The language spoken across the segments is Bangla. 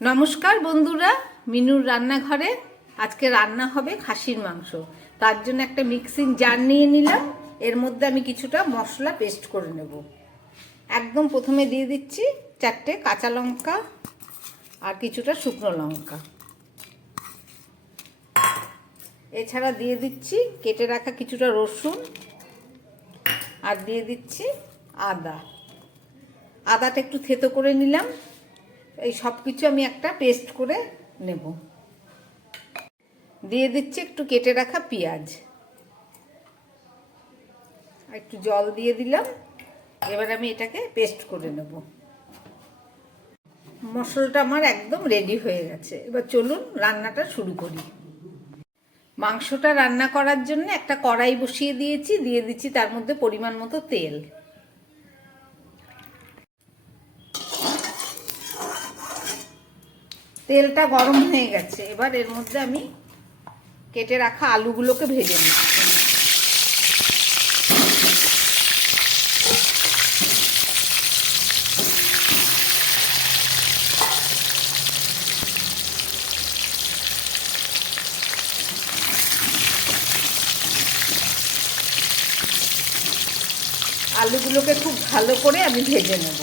নমস্কার বন্ধুরা, মিনুর রান্নাঘরে আজকে রান্না হবে খাসির মাংস। তার জন্য একটা মিক্সিং জার নিয়ে নিলাম। এর মধ্যে আমি কিছুটা মশলা পেস্ট করে নেব। একদম প্রথমে দিয়ে দিচ্ছি 4টে কাঁচা লঙ্কা আর কিছুটা শুকনো লঙ্কা। এছাড়া দিয়ে দিচ্ছি কেটে রাখা কিছুটা রসুন আর দিয়ে দিচ্ছি আদাটা একটু থেতো করে নিলাম। এই সব কিছু আমি একটা পেস্ট করে নেব। দিয়ে দিচ্ছি একটু কেটে রাখা পেঁয়াজ, একটু জল দিয়ে দিলাম। এবার আমি এটাকে পেস্ট করে নেব। মশলাটা আমার একদম রেডি হয়ে গেছে। এবার চলুন রান্নাটা শুরু করি। মাংসটা রান্না করার জন্য একটা কড়াই বসিয়ে দিয়েছি, দিয়ে দিচ্ছি তার মধ্যে পরিমাণ মতো তেল। তেলটা গরম হয়ে গেছে। এবার এর মধ্যে আমি কেটে রাখা আলুগুলোকে ভেজে নিচ্ছি। আলুগুলোকে খুব ভালো করে আমি ভেজে নেব।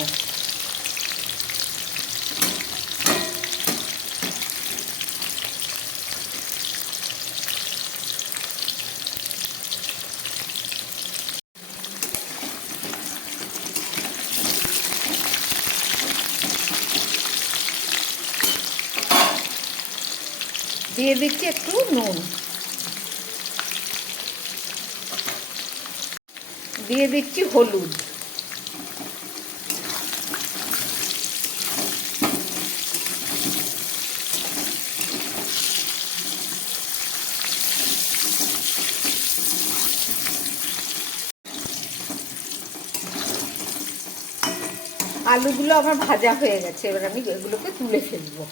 দিয়ে দিচ্ছি একটু নুন, দিয়ে দিচ্ছি হলুদ, আলুগুলো আমার ভাজা হয়ে গেছে। এবার আমি এগুলোকে তুলে ফেলবো।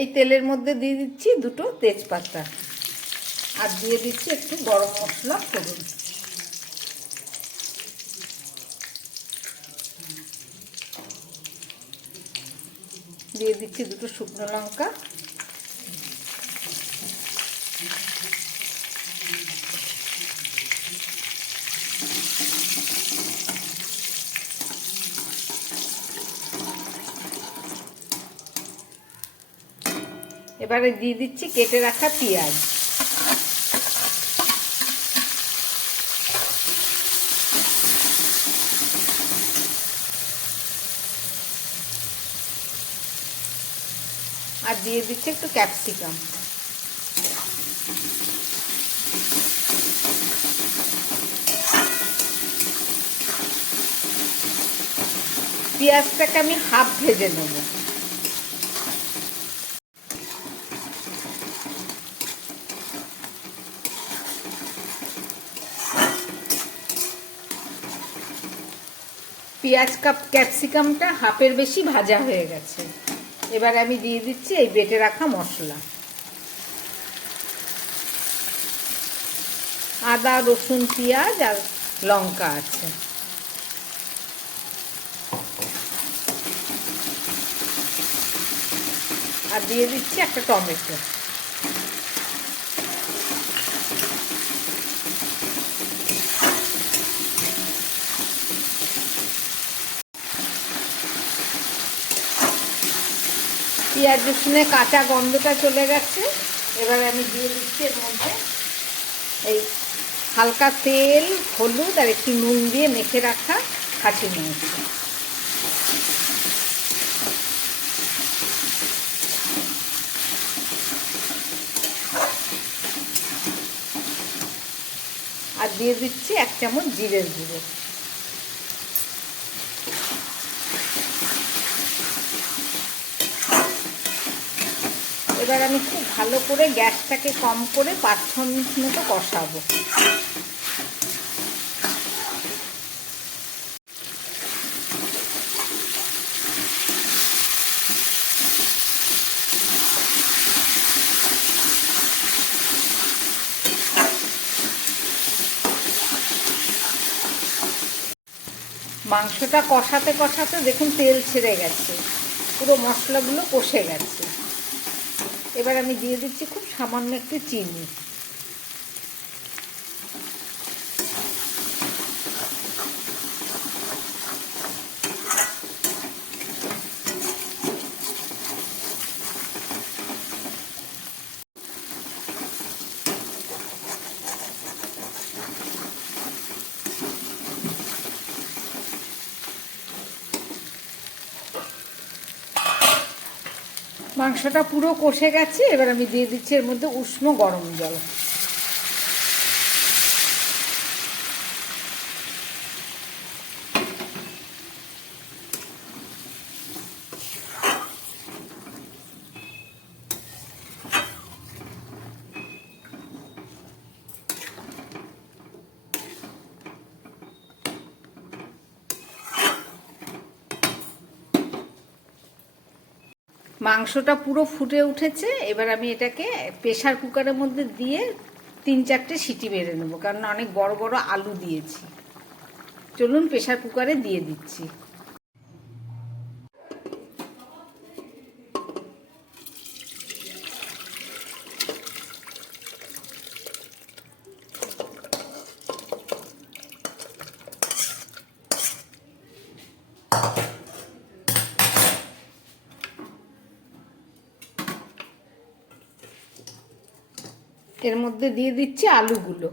এই তেলের মধ্যে দিয়ে দিচ্ছি 2টো তেজপাতা আর দিয়ে দিচ্ছি একটু গরম মশলা ফোড়ন। দিয়ে দিচ্ছি 2টো শুকনো লঙ্কা। এবারে দিয়ে দিচ্ছি কেটে রাখা পেঁয়াজ। আর দিয়ে দিচ্ছি একটু ক্যাপসিকাম। পেঁয়াজটাকে আমি হাফ ভেজে নেব। ক্যাপসিকামটা হাফের বেশি ভাজা হয়ে গেছে। এবার আমি দিয়ে দিচ্ছি এই বেটে রাখা মশলা। আদা, রসুন, পেঁয়াজ আর লঙ্কা আছে। আর দিয়ে দিচ্ছি একটা টমেটো। পেঁয়াজ রসুনের কাঁচা গন্ধটা চলে গেছে। এবার আমি দিয়ে দিচ্ছি এর মধ্যে এই হালকা তেল, হলুদ আর একটু নুন দিয়ে মেখে রাখা খাসির মাংস। আর দিয়ে দিচ্ছি 1 চামচ জিরের গুঁড়ো। এবার আমি খুব ভালো করে গ্যাসটাকে কম করে 5-6 মিনিট মতো কষাবো। মাংসটা কষাতে কষাতে দেখুন তেল ছেড়ে গেছে, পুরো মশলাগুলো কষে গেছে। এবার আমি দিয়ে দিচ্ছি খুব সামান্য একটু চিনি। মাংসটা পুরো কষে গেছে, এবার আমি দিয়ে দিচ্ছি এর মধ্যে উষ্ণ গরম জল। মাংসটা পুরো ফুটে উঠেছে, এবার আমি এটাকে প্রেসার কুকারের মধ্যে দিয়ে 3-4টে সিটি মেরে নেবো, কারণ অনেক বড় বড় আলু দিয়েছি। চলুন প্রেসার কুকারে দিয়ে দিচ্ছি। এর মধ্যে দিয়ে দিচ্ছি আলুগুলো।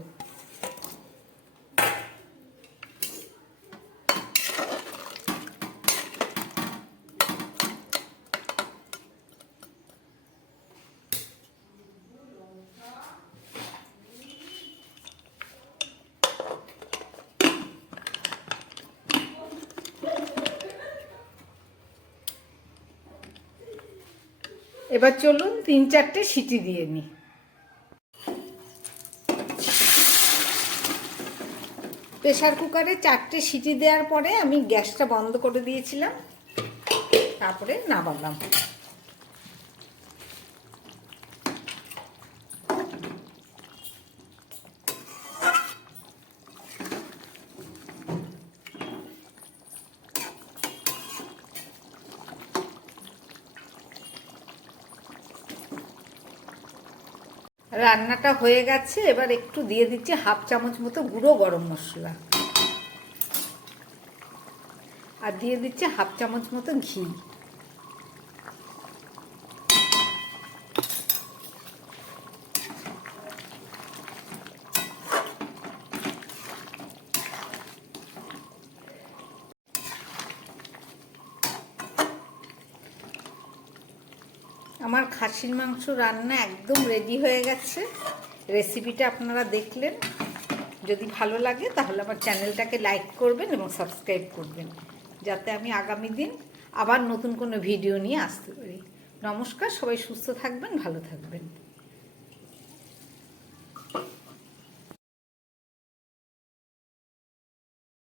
এবার চলুন 3-4টে সিটি দিয়ে নিই। প্রেসার কুকারে 4টে সিটি দেওয়ার পরে আমি গ্যাসটা বন্ধ করে দিয়েছিলাম, তারপরে নামালাম। রান্নাটা হয়ে গেছে, এবার একটু দিয়ে দিচ্ছি 1/2 চামচ মতো গুঁড়ো গরম মশলা, আর দিয়ে দিচ্ছি 1/2 চামচ মতো ঘি। আমার খাসির মাংস রান্না একদম রেডি হয়ে গেছে। রেসিপিটা আপনারা দেখলেন, যদি ভালো লাগে তাহলে আমার চ্যানেলটাকে লাইক করবেন এবং সাবস্ক্রাইব করবেন, যাতে আমি আগামী দিন আবার নতুন কোনো ভিডিও নিয়ে আসতে পারি। নমস্কার, সবাই সুস্থ থাকবেন, ভালো থাকবেন।